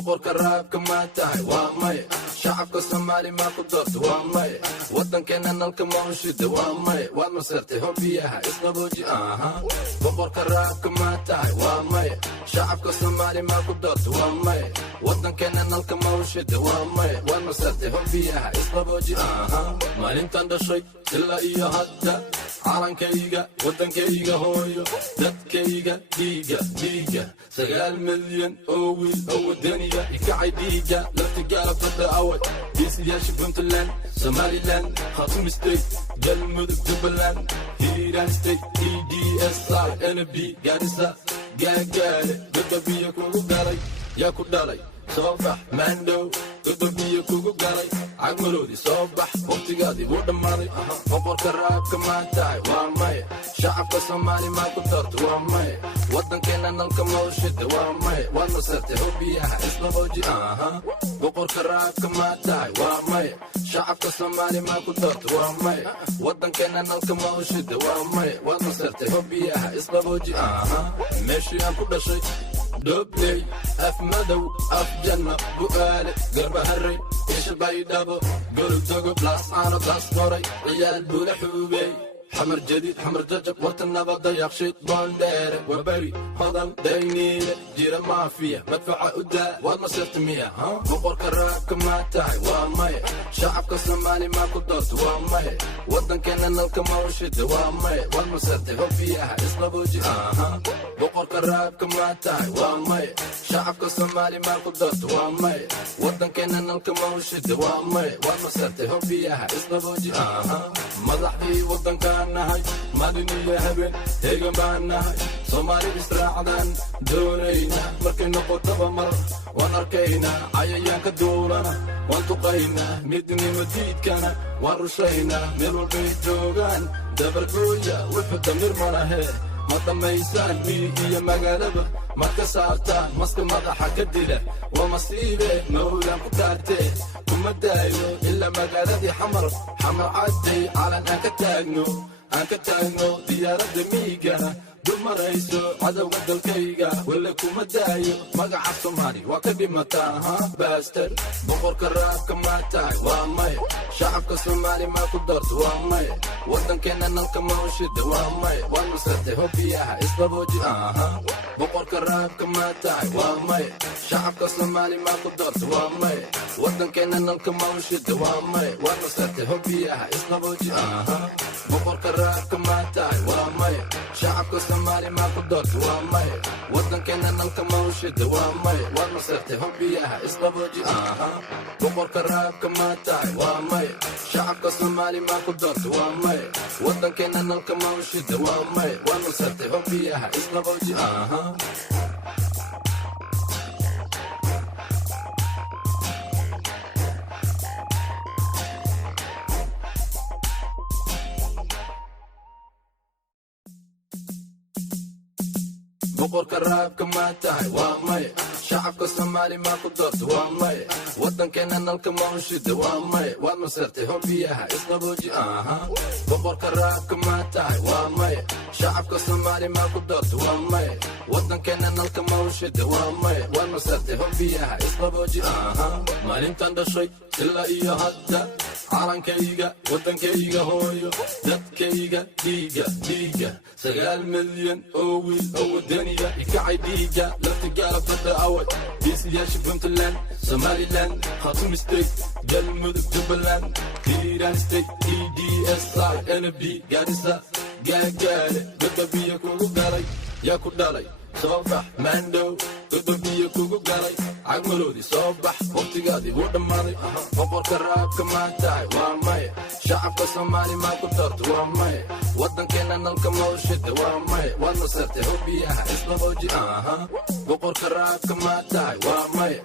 boqorka raabka maa tahay waa maya shacabka soomaali maa ku doorta waa maya waddankeena nalka mawshida waa maya waad masartay hobiyaha isqabooji boqorka raabka maa tahay waa maya shacabka soomaali maa ku doorta waa maya waddankeena nalka mawshida waa maya waad masartay hobiyaha isqabooji maalintan dhashay ilaa iyo hadda calankayga waddankayga hooyo dadkayga dhiiga 9 milyan oo wiil oo wadaniga ikacay dhiiga laftigaala fadda away geesiyaasha puntland somaliland khatum state galmudug jubbaland hiiraan state EDSI NB gaarisa gaagaale gadabiya kugu galay yaa ku dhalay soo bax maandhow gadabiya kugu galay cagmaroodi soo bax waqtigaadii wuu dhammaaday boqorka raabka maa tahay waa maya shacabka soomaali maa ku doorta waa maya waddankeena nalka mawshida waa maya waad masartay hobiyaha isqabooji boqorka raabka maa tahay waa maya shacabka soomaali maa ku doorta waa maya waddankeena nalka mawshida waa maya waad masartay hobiyaha isqabooji meeshii aan ku dhashay دوبلي اف مدو اف جنة بقالي قرب هري ايش البيدابو قولوا توقو بلاس انا بلاس قوري عيال بولا حوبي حمر جديد حمر ججب وقت النبض ضيق شيط بوندير وبري هضم دينيلة جيرا مافيا مدفع قداء والمصيرت مية بقورك الرابك ما تاعي وامي شعبك الصومالي ما كدرت وامي ودن كان نلك موشد وامي والمصيرت هو فيها اسم بوجي بقورك الرابك ما تاعي وامي شعبك الصومالي ما كدرت وامي ودن كان نلك موشد وامي والمصيرت هو فيها اسم بوجي مضح بي ودن كان nahay madiniya habeen heegan baan nahay soomaali israacdan doonayna markay noqotaba mar waan arkaynaa cayayaanka duulana waan tuqaynaa midnimo diidkana waan rushaynaa meel walbay joogaan dabargooya wuxuu damir malahe ma dhammaysaan miyi iyo magaalaba marka saartaan maska madaxa ka dila waa masiibe mawlaan ku dhaartee kuma daayo ilaa magaaladii xamar cadday calan aan ka taagno diyaaradda miigana dul marayso cadowga dalkayga walla kuma daayo magaca soomaali waa ka dhimataa baaster boqorka raabka maa tahay waa maya shacabka soomaali maa ku doorta waa maya waddankeena nalka mawshida waa maya waad masartay hobiyaha isqabooji boqorka raabka maa tahay waa maya shacabka soomaali maa ku doorta waa maya waddankeena nalka mawshida waa maya waad masartay hobiyaha isqabooji boqorka raabka maa tahay waa maya shacabka soomaali maa ku doorta waa maya waddankeena nalka mawshida waa maya waad masartay hobiyaha isqabooji boqorka raabka maa tahay waa maya shacabka soomaali maa ku doorta waa maya waddankeena nalka mawshida waa maya waad masartay hobiyaha isqabooji boqorka raabka maa tahay waa maya shacabka soomaali maa ku doorta waa maya waddankeena nalka mawshida waa maya waad masartay hobiyaha isqabooji boqorka raabka maa tahay waa maya shacabka soomaali maa ku doorta waa maya waddankeena nalka mawshida waa maya waad masartay hobiyaha isqabooji maalintan dhashay ilaa iyo hadda calankayga waddankayga hooyo dadkayga dhiiga 9 milyan oo wiil oo wadaniga ikacay dhiiga laftigaala fadda away geesiyaasha puntland somaliland khatum state galmudug jubbaland hiiraan state EDSI NB gaarisa gaagaale gadabiya kugu galay yaa ku dhalay soo bax maandhow gadabiya kugu galay cagmaroodi soo bax waqtigaadii wuu dhammaaday boqorka raabka maa tahay waa maya shacabka soomaali maa ku doorta waa maya waddankeena nalka mawshida waa maya waad masartay hobiyaha isqabooji boqorka raabka maa tahay waa maya